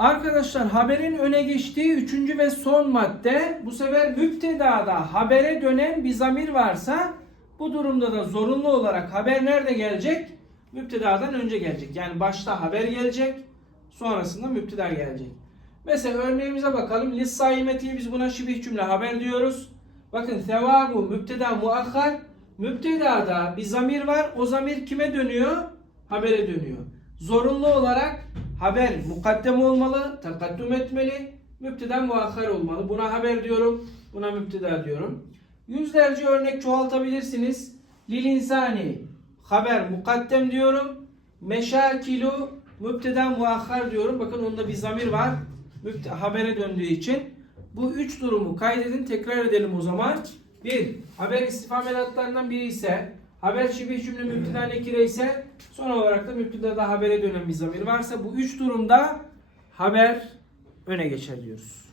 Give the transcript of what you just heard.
Arkadaşlar haberin öne geçtiği üçüncü ve son madde bu sefer müptedada habere dönen bir zamir varsa bu durumda da zorunlu olarak haber nerede gelecek? Müptedadan önce gelecek. Yani başta haber gelecek sonrasında müpteda gelecek. Mesela örneğimize bakalım. Lissaimeti biz buna şibih cümle haber diyoruz. Bakın sevabu müpteda muakhar. Müptedada bir zamir var. O zamir kime dönüyor? Habere dönüyor. Zorunlu olarak haber mukaddem olmalı, takaddüm etmeli. Müpteda muakhar olmalı. Buna haber diyorum. Buna müpteda diyorum. Yüzlerce örnek çoğaltabilirsiniz. Lil insani haber mukaddem diyorum. Meşakilu müpteda muakhar diyorum. Bakın onda bir zamir var. Müpte- habere döndüğü için. Bu üç durumu kaydedin. Tekrar edelim o zaman. Bir, haber istifam edatlarından biri ise haber şibih cümle müpteda nekire ise son olarak da müptedada habere dönen bir zamir varsa bu üç durumda haber öne geçer diyoruz.